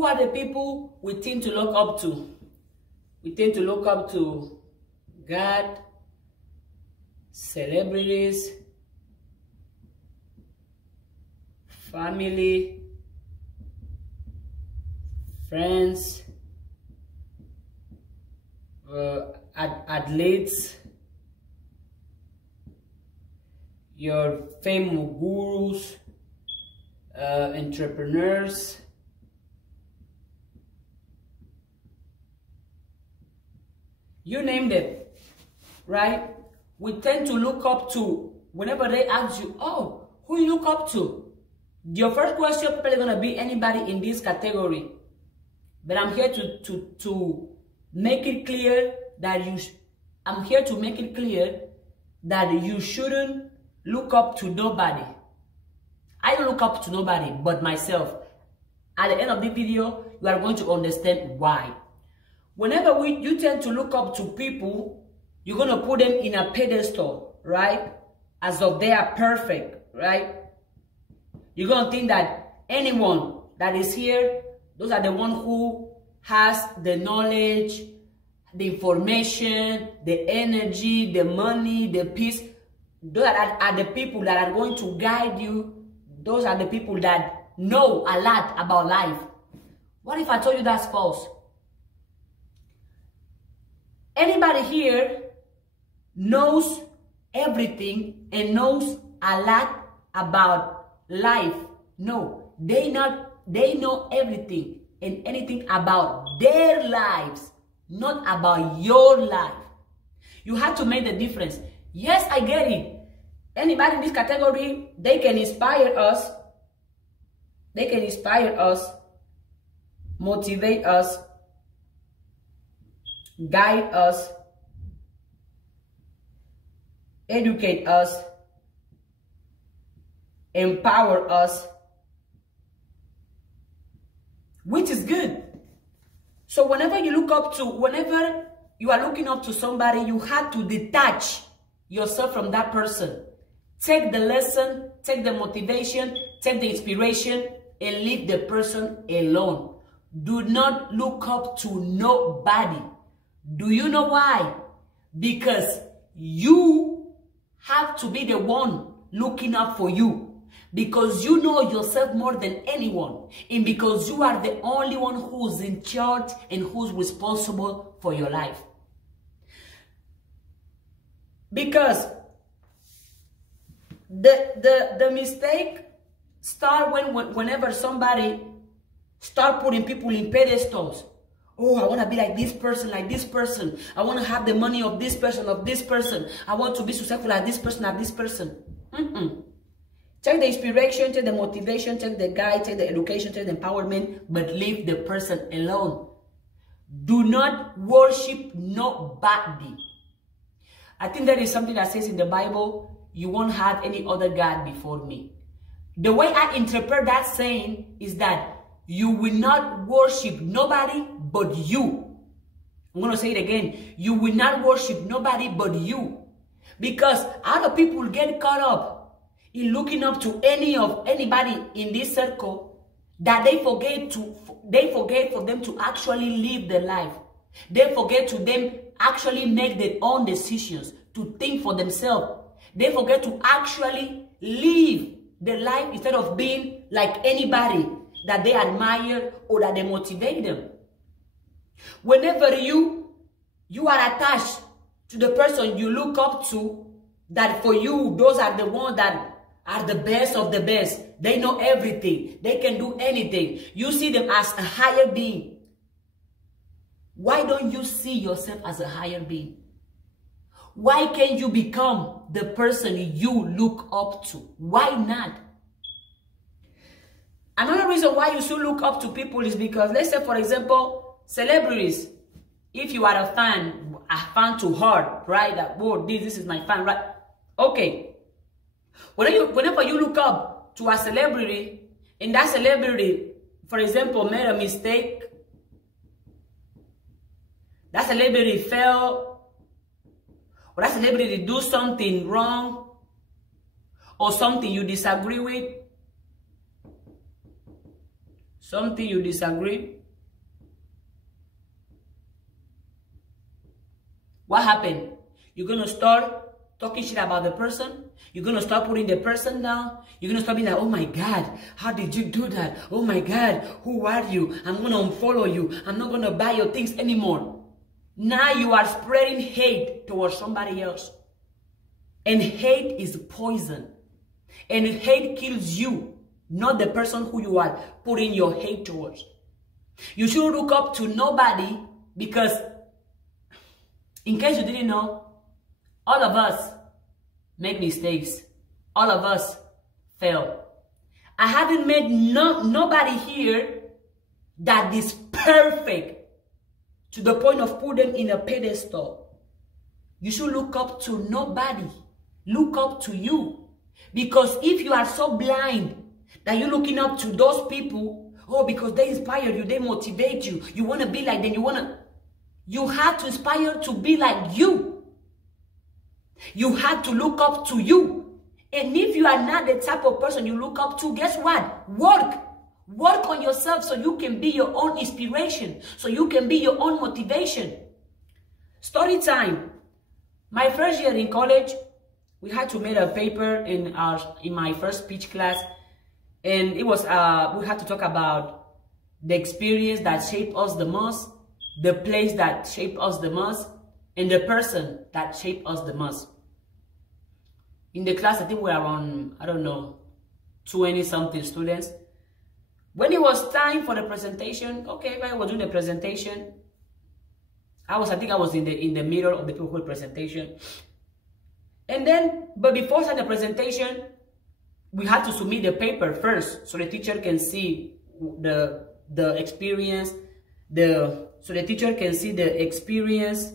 Who are the people we tend to look up to? We tend to look up to God, celebrities, family, friends, athletes, your famous gurus, entrepreneurs, you name them, right? We tend to look up to, whenever they ask you, oh, who you look up to? Your first question probably gonna be anybody in this category. But I'm here to make it clear that I'm here to make it clear that you shouldn't look up to nobody. I don't look up to nobody but myself. At the end of the video, you are going to understand why. Whenever you tend to look up to people, you're going to put them in a pedestal, right? As though they are perfect, right? You're going to think that anyone that is here, those are the ones who has the knowledge, the information, the energy, the money, the peace. Those are the people that are going to guide you. Those are the people that know a lot about life. What if I told you that's false? Anybody here knows everything and knows a lot about life? No, they know everything and anything about their lives, not about your life. You have to make the difference. Yes, I get it. Anybody in this category, they can inspire us. They can inspire us, motivate us, guide us, educate us, empower us, which is good. So whenever you are looking up to somebody, you have to detach yourself from that person. Take the lesson, take the motivation, take the inspiration, and leave the person alone. Do not look up to nobody. Do you know why? Because you have to be the one looking up for you. Because you know yourself more than anyone. And because you are the only one who's in charge and who's responsible for your life. Because the mistake start whenever somebody start putting people in pedestals. Oh, I want to be like this person, like this person. I want to have the money of this person, of this person. I want to be successful like this person, like this person. Take the inspiration, take the motivation, take the guide, take the education, take the empowerment, but leave the person alone. Do not worship nobody. I think there is something that says in the Bible, you won't have any other God before me. The way I interpret that saying is that you will not worship nobody but you. I'm going to say it again. You will not worship nobody but you. Because other people get caught up in looking up to anybody in this circle that they forget for them to actually live their life. They forget to them actually make their own decisions, to think for themselves. They forget to actually live their life instead of being like anybody that they admire or that they motivate them. Whenever you are attached to the person you look up to, that for you, those are the ones that are the best of the best. They know everything. They can do anything. You see them as a higher being. Why don't you see yourself as a higher being? Why can't you become the person you look up to? Why not? Another reason why you should look up to people is because, let's say, for example, celebrities. If you are a fan to heart, right? That, whoa, this is my fan, right? Okay. Whenever you look up to a celebrity, and that celebrity, for example, made a mistake, that celebrity fell, or that celebrity do something wrong, or something you disagree with, something you disagree. What happened? You're going to start talking shit about the person. You're going to start putting the person down. You're going to start being like, oh my God, how did you do that? Oh my God, who are you? I'm going to unfollow you. I'm not going to buy your things anymore. Now you are spreading hate towards somebody else. And hate is poison. And hate kills you, not the person who you are putting your hate towards. You should look up to nobody because, in case you didn't know, all of us make mistakes. All of us fail. I haven't met nobody here that is perfect to the point of putting them in a pedestal. You should look up to nobody. Look up to you. Because if you are so blind that you're looking up to those people, oh, because they inspire you, they motivate you, you want to be like them, you have to inspire to be like you. You have to look up to you. And if you are not the type of person you look up to, guess what? Work on yourself so you can be your own inspiration, so you can be your own motivation. Story time. My first year in college, we had to make a paper in my first speech class, and it was we had to talk about the experience that shaped us the most, the place that shaped us the most, and the person that shaped us the most. In the class, I think we were around, I don't know, 20-something students. When it was time for the presentation, okay, I was doing the presentation. I think I was in the middle of the PowerPoint presentation. And then, but before starting the presentation, we had to submit the paper first so the teacher can see the experience, so the teacher can see the experience,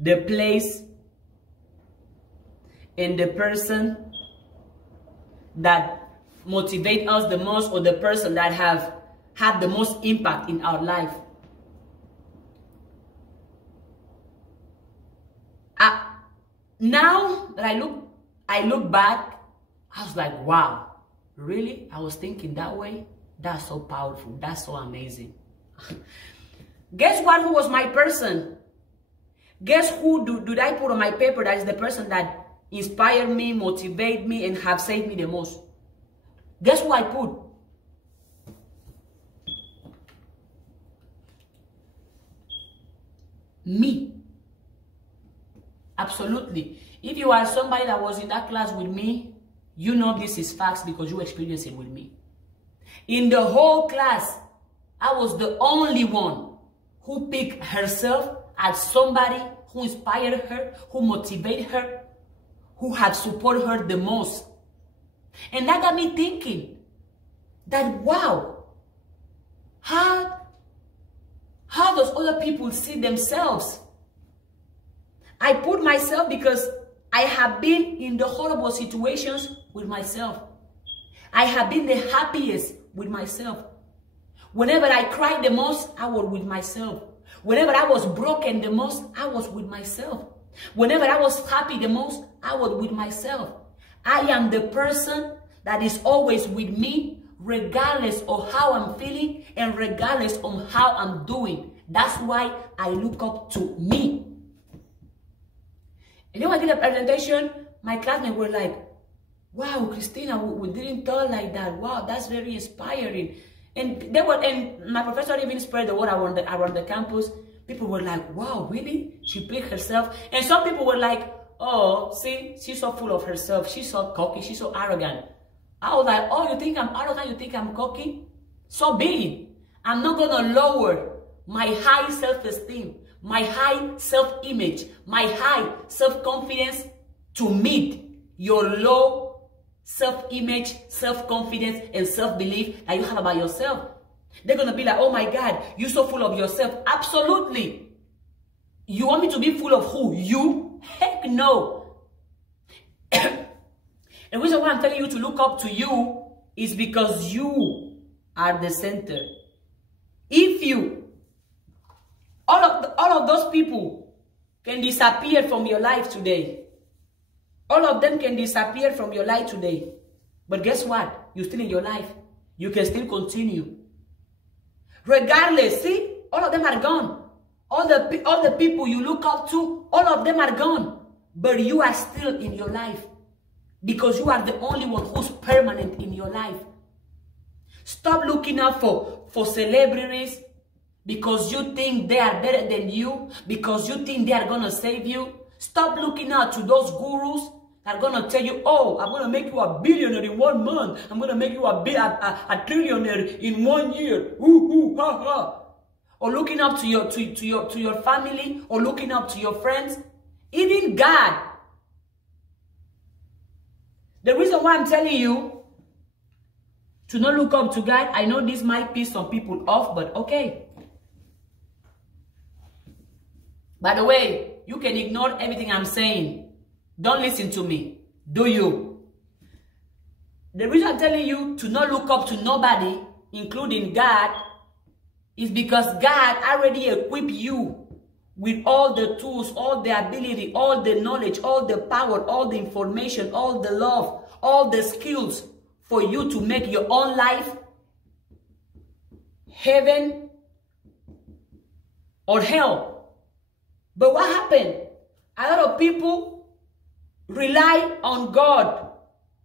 the place, and the person that motivate us the most, or the person that have had the most impact in our life. Now that I look back, I was like, wow, really? I was thinking that way? That's so powerful. That's so amazing. Guess what? Who was my person? Guess who did I put on my paper that is the person that inspired me, motivate me, and have saved me the most? Guess who I put? Me. Absolutely. If you are somebody that was in that class with me, you know this is facts because you experienced it with me. In the whole class, I was the only one who picked herself as somebody who inspired her, who motivated her, who had supported her the most. And that got me thinking that, wow, how does other people see themselves? I put myself because I have been in the horrible situations with myself. I have been the happiest with myself. Whenever I cried the most, I was with myself. Whenever I was broken the most, I was with myself. Whenever I was happy the most, I was with myself. I am the person that is always with me, regardless of how I'm feeling and regardless of how I'm doing. That's why I look up to me. And then when I did a presentation, my classmates were like, wow, Christina, we didn't thought like that. Wow, that's very inspiring. And my professor even spread the word around the campus. People were like, wow, really? She picked herself. And some people were like, oh, see, she's so full of herself. She's so cocky. She's so arrogant. I was like, oh, you think I'm arrogant? You think I'm cocky? So be it. I'm not going to lower my high self-esteem, my high self-image, my high self-confidence to meet your low self-image, self-confidence, and self-belief that you have about yourself. They're going to be like, oh my God, you're so full of yourself. Absolutely. You want me to be full of who? You? Heck no. The reason why I'm telling you to look up to you is because you are the center. If you, all of those people can disappear from your life today. All of them can disappear from your life today. But guess what? You're still in your life. you can still continue. Regardless, see, all of them are gone. All the people you look up to, all of them are gone. But you are still in your life. Because you are the only one who's permanent in your life. Stop looking out for celebrities because you think they are better than you, because you think they are going to save you. Stop looking out to those gurus that are going to tell you, oh, I'm going to make you a billionaire in 1 month. I'm going to make you a trillionaire in 1 year. Ooh, ooh, ha, ha. Or looking up to your family, or looking up to your friends. Even God. The reason why I'm telling you to not look up to God, I know this might piss some people off, but okay. By the way, you can ignore everything I'm saying. Don't listen to me. Do you? The reason I'm telling you to not look up to nobody, including God, is because God already equipped you with all the tools, all the ability, all the knowledge, all the power, all the information, all the love, all the skills for you to make your own life heaven or hell. But what happened? A lot of people rely on God.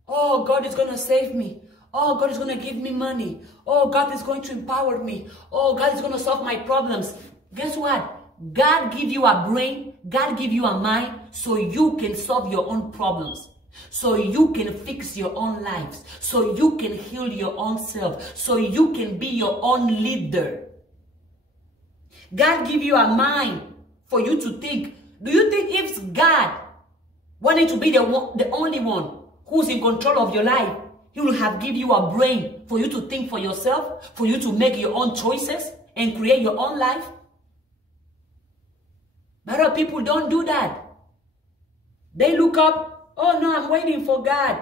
Oh, God is going to save me. Oh, God is going to give me money. Oh, God is going to empower me. Oh, God is going to solve my problems. Guess what? God give you a brain. God give you a mind so you can solve your own problems. So you can fix your own lives. So you can heal your own self. So you can be your own leader. God give you a mind for you to think. Do you think if God wanted to be the only one who's in control of your life, He will have give you a brain for you to think for yourself, for you to make your own choices and create your own life? But other people don't do that. They look up, oh no, I'm waiting for God.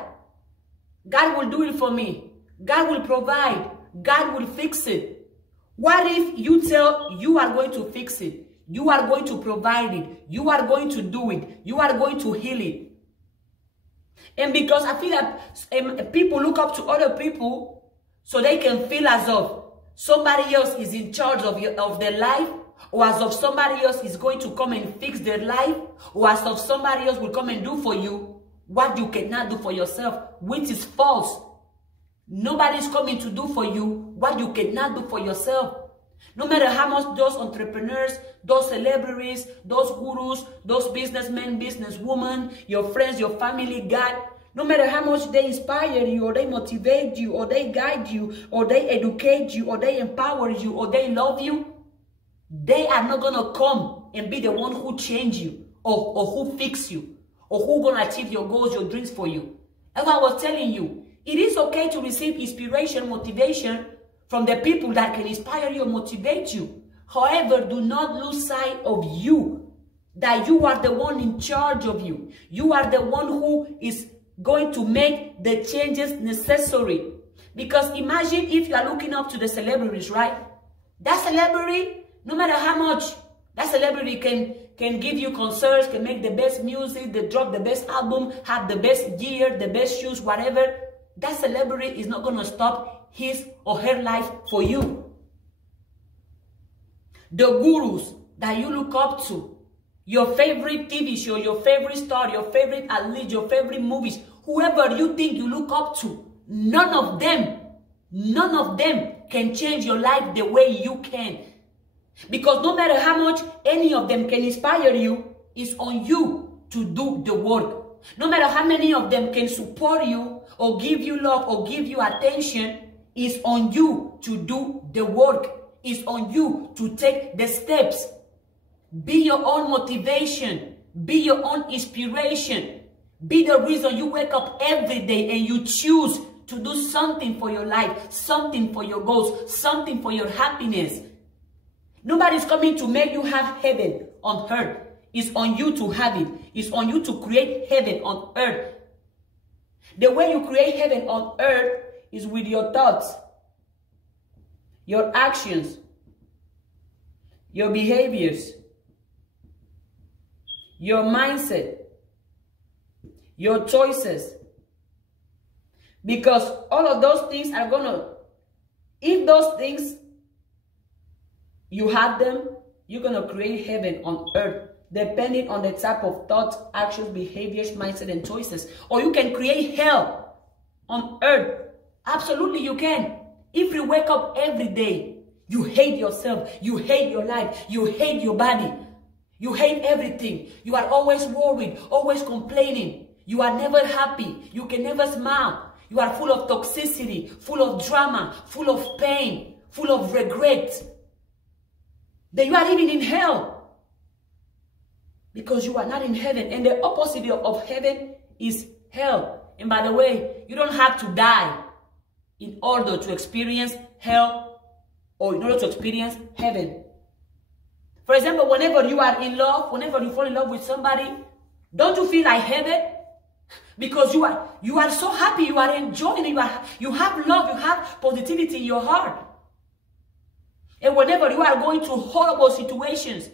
God will do it for me. God will provide. God will fix it. What if you tell you are going to fix it? You are going to provide it. You are going to do it. You are going to heal it. And because I feel that people look up to other people so they can feel as though somebody else is in charge of their life, or as if somebody else is going to come and fix their life, or as if somebody else will come and do for you what you cannot do for yourself, which is false. Nobody's coming to do for you what you cannot do for yourself. No matter how much those entrepreneurs, those celebrities, those gurus, those businessmen, businesswomen, your friends, your family, God, no matter how much they inspire you, or they motivate you, or they guide you, or they educate you, or they empower you, or they love you, they are not going to come and be the one who change you, or who fix you, or who going to achieve your goals, your dreams for you. As I was telling you, it is okay to receive inspiration, motivation from the people that can inspire you and motivate you. However, do not lose sight of you, that you are the one in charge of you. You are the one who is going to make the changes necessary. Because imagine if you are looking up to the celebrities, right? That celebrity, no matter how much that celebrity can give you concerts, can make the best music, they drop the best album, have the best gear, the best shoes, whatever, that celebrity is not going to stop his or her life for you. The gurus that you look up to, your favorite TV show, your favorite star, your favorite athlete, your favorite movies, whoever you think you look up to, none of them can change your life the way you can. Because no matter how much any of them can inspire you, it's on you to do the work. No matter how many of them can support you, or give you love, or give you attention, it's on you to do the work. It's on you to take the steps. Be your own motivation. Be your own inspiration. Be the reason you wake up every day and you choose to do something for your life, something for your goals, something for your happiness. Nobody's coming to make you have heaven on earth. It's on you to have it. It's on you to create heaven on earth. The way you create heaven on earth is with your thoughts, your actions, your behaviors, your mindset, your choices. Because all of those things are going to If those things, you have them, you're going to create heaven on earth, depending on the type of thoughts, actions, behaviors, mindset, and choices. Or you can create hell on earth. Absolutely, you can. If you wake up every day, you hate yourself, you hate your life, you hate your body, you hate everything. You are always worried, always complaining. You are never happy. You can never smile. You are full of toxicity, full of drama, full of pain, full of regret. Then you are living in hell. Because you are not in heaven. And the opposite of heaven is hell. And by the way, you don't have to die in order to experience hell or in order to experience heaven. For example, whenever you are in love, whenever you fall in love with somebody, don't you feel like heaven? Because you are so happy, you are enjoying it, you have love, you have positivity in your heart. And whenever you are going through horrible situations,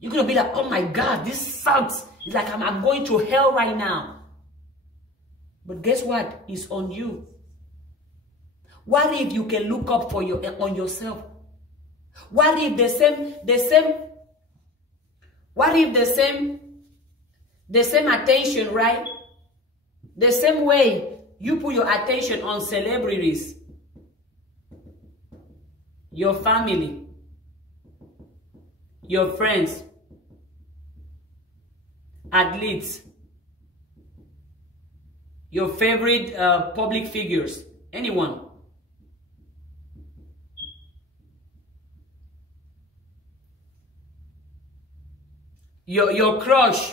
you're going to be like, oh my God, this sucks. It's like I'm going through hell right now. But guess what? It's on you. What if you can look up on yourself? What if the same attention, right? The same way you put your attention on celebrities, your family, your friends, athletes, your favorite public figures, anyone. Your crush,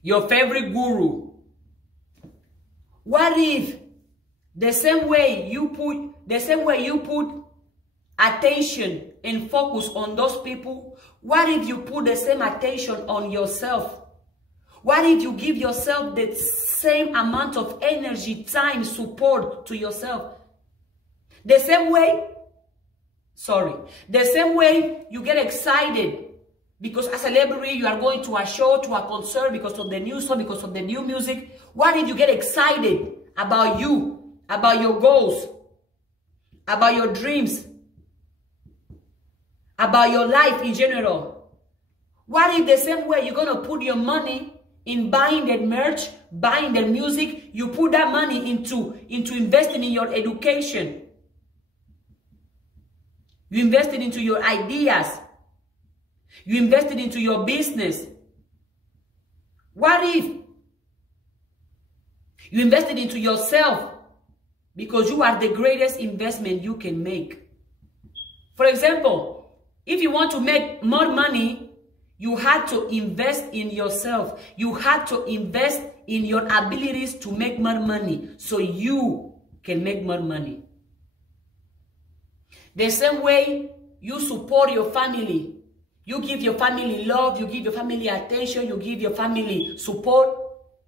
your favorite guru. What if the same way you put attention and focus on those people, what if you put the same attention on yourself? What if you give yourself the same amount of energy, time, support to yourself? The same way you get excited because as a celebrity, you are going to a show, to a concert because of the new song, because of the new music. What if you get excited about you, about your goals, about your dreams, about your life in general? What if the same way you're going to put your money in buying that merch, buying that music, you put that money into investing in your education? You invested into your ideas. You invested into your business. What if you invested into yourself? Because you are the greatest investment you can make. For example, if you want to make more money, you had to invest in yourself. You had to invest in your abilities to make more money so you can make more money. The same way you support your family. You give your family love, you give your family attention, you give your family support.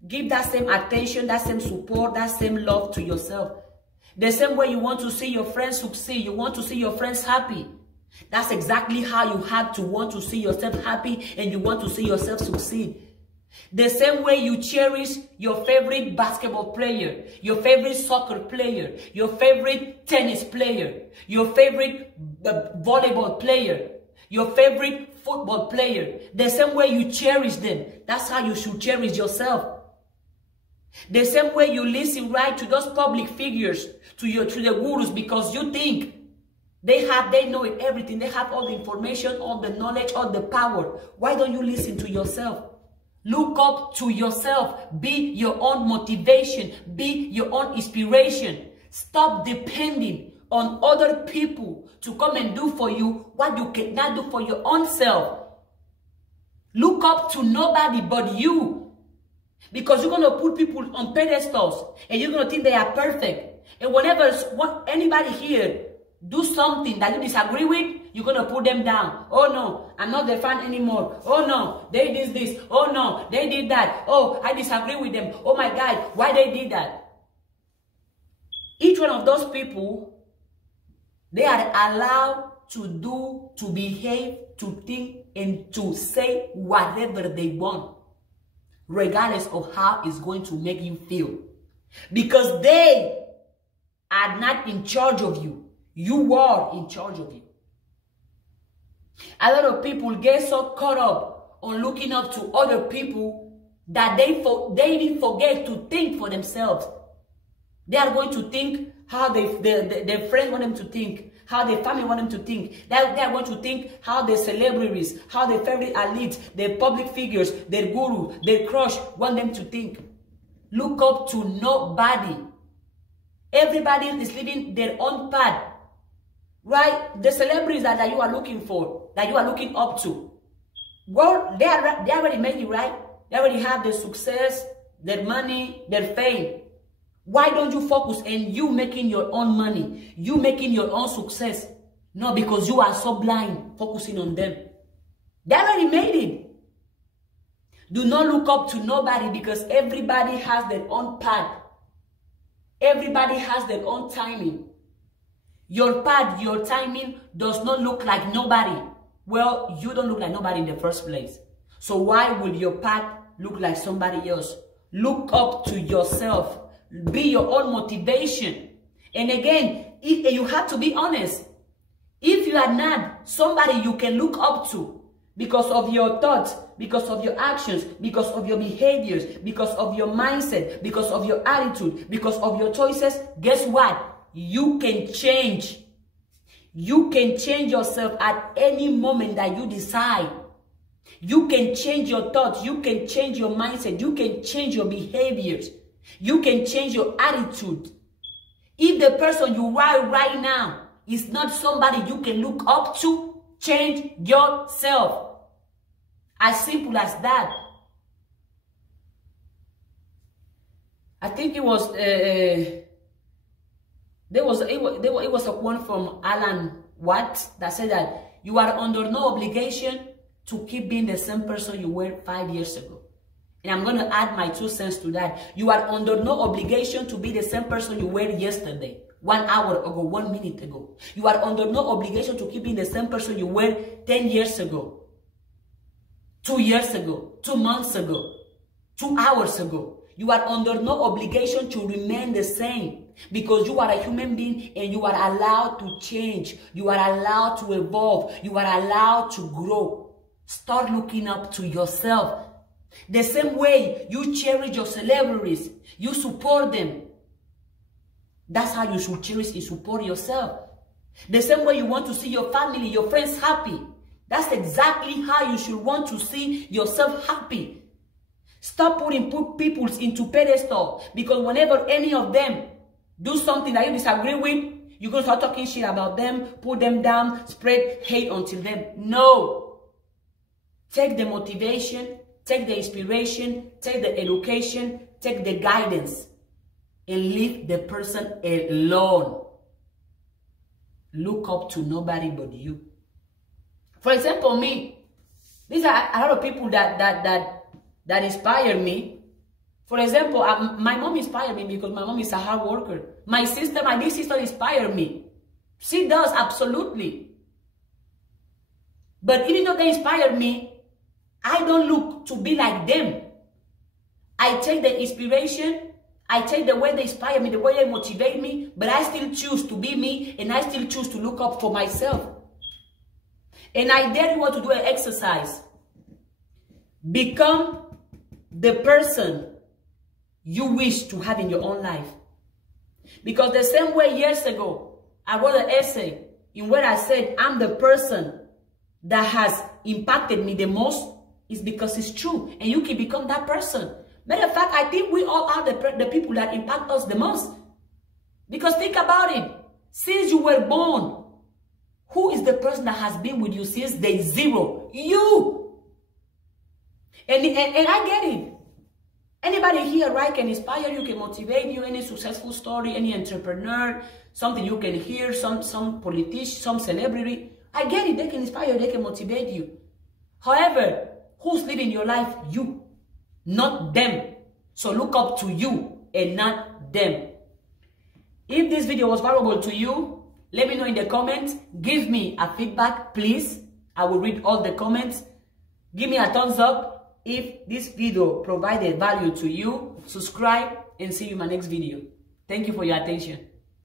Give that same attention, that same support, that same love to yourself. The same way you want to see your friends succeed, you want to see your friends happy. That's exactly how you have to want to see yourself happy and you want to see yourself succeed. The same way you cherish your favorite basketball player, your favorite soccer player, your favorite tennis player, your favorite volleyball player, your favorite football player. The same way you cherish them, that's how you should cherish yourself. The same way you listen right to those public figures, to the gurus, because you think they know everything. They have all the information, all the knowledge, all the power. Why don't you listen to yourself? Look up to yourself. Be your own motivation. Be your own inspiration. Stop depending on other people to come and do for you what you cannot do for your own self. Look up to nobody but you. Because you're going to put people on pedestals and you're going to think they are perfect. And whenever anybody here do something that you disagree with, you're going to put them down. Oh no, I'm not their fan anymore. Oh no, they did this. Oh no, they did that. Oh, I disagree with them. Oh my God, why they did that? Each one of those people, they are allowed to do, to behave, to think, and to say whatever they want, regardless of how it's going to make you feel. Because they are not in charge of you. You are in charge of you. A lot of people get so caught up on looking up to other people that they even forget to think for themselves. They are going to think how their friends want them to think, how their family want them to think. They are going to think how their celebrities, how their favorite elites, their public figures, their guru, their crush want them to think. Look up to nobody. Everybody is living their own path. Right? The celebrities that you are looking for, that you are looking up to, well, they already made it, right? They already have their success, their money, their fame. Why don't you focus on you making your own money, you making your own success? No, because you are so blind focusing on them. They already made it. Do not look up to nobody, because everybody has their own path. Everybody has their own timing. Your path, your timing does not look like nobody. Well, you don't look like nobody in the first place. So why would your path look like somebody else? Look up to yourself. Be your own motivation. And again, you have to be honest. If you are not somebody you can look up to because of your thoughts, because of your actions, because of your behaviors, because of your mindset, because of your attitude, because of your choices, guess what? You can change. You can change yourself at any moment that you decide. You can change your thoughts. You can change your mindset. You can change your behaviors. You can change your attitude. If the person you are right now is not somebody you can look up to, change yourself. As simple as that. I think it was it was a quote from Alan Watts that said that you are under no obligation to keep being the same person you were 5 years ago. And I'm going to add my 2 cents to that. You are under no obligation to be the same person you were yesterday, 1 hour ago, 1 minute ago. You are under no obligation to keep being the same person you were 10 years ago, 2 years ago, 2 months ago, 2 hours ago. You are under no obligation to remain the same, because you are a human being and you are allowed to change. You are allowed to evolve. You are allowed to grow. Start looking up to yourself. The same way you cherish your celebrities, you support them. That's how you should cherish and support yourself. The same way you want to see your family, your friends happy. That's exactly how you should want to see yourself happy. Stop putting people into pedestal, because whenever any of them do something that you disagree with, you're going to start talking shit about them, put them down, spread hate until them. No. Take the motivation, take the inspiration, take the education, take the guidance, and leave the person alone. Look up to nobody but you. For example, me. These are a lot of people that inspire me. For example, my mom inspired me because my mom is a hard worker. My big sister inspired me. She does, absolutely. But even though they inspired me, I don't look to be like them. I take the inspiration, I take the way they inspire me, the way they motivate me, but I still choose to be me, and I still choose to look up for myself. And I dare you want to do an exercise. Become the person you wish to have in your own life. Because the same way years ago, I wrote an essay in where I said I'm the person that has impacted me the most, is because it's true. And you can become that person. Matter of fact, I think we all are the people that impact us the most. Because think about it. Since you were born, who is the person that has been with you since day zero? You. And I get it. Anybody here, right, can inspire you, can motivate you, any successful story, any entrepreneur, something you can hear, some politician, some celebrity. I get it, they can inspire you, they can motivate you. However, who's leading your life? You, not them. So look up to you and not them. If this video was valuable to you, let me know in the comments. Give me a feedback, please. I will read all the comments. Give me a thumbs up if this video provided value to you. Subscribe and see you in my next video. Thank you for your attention.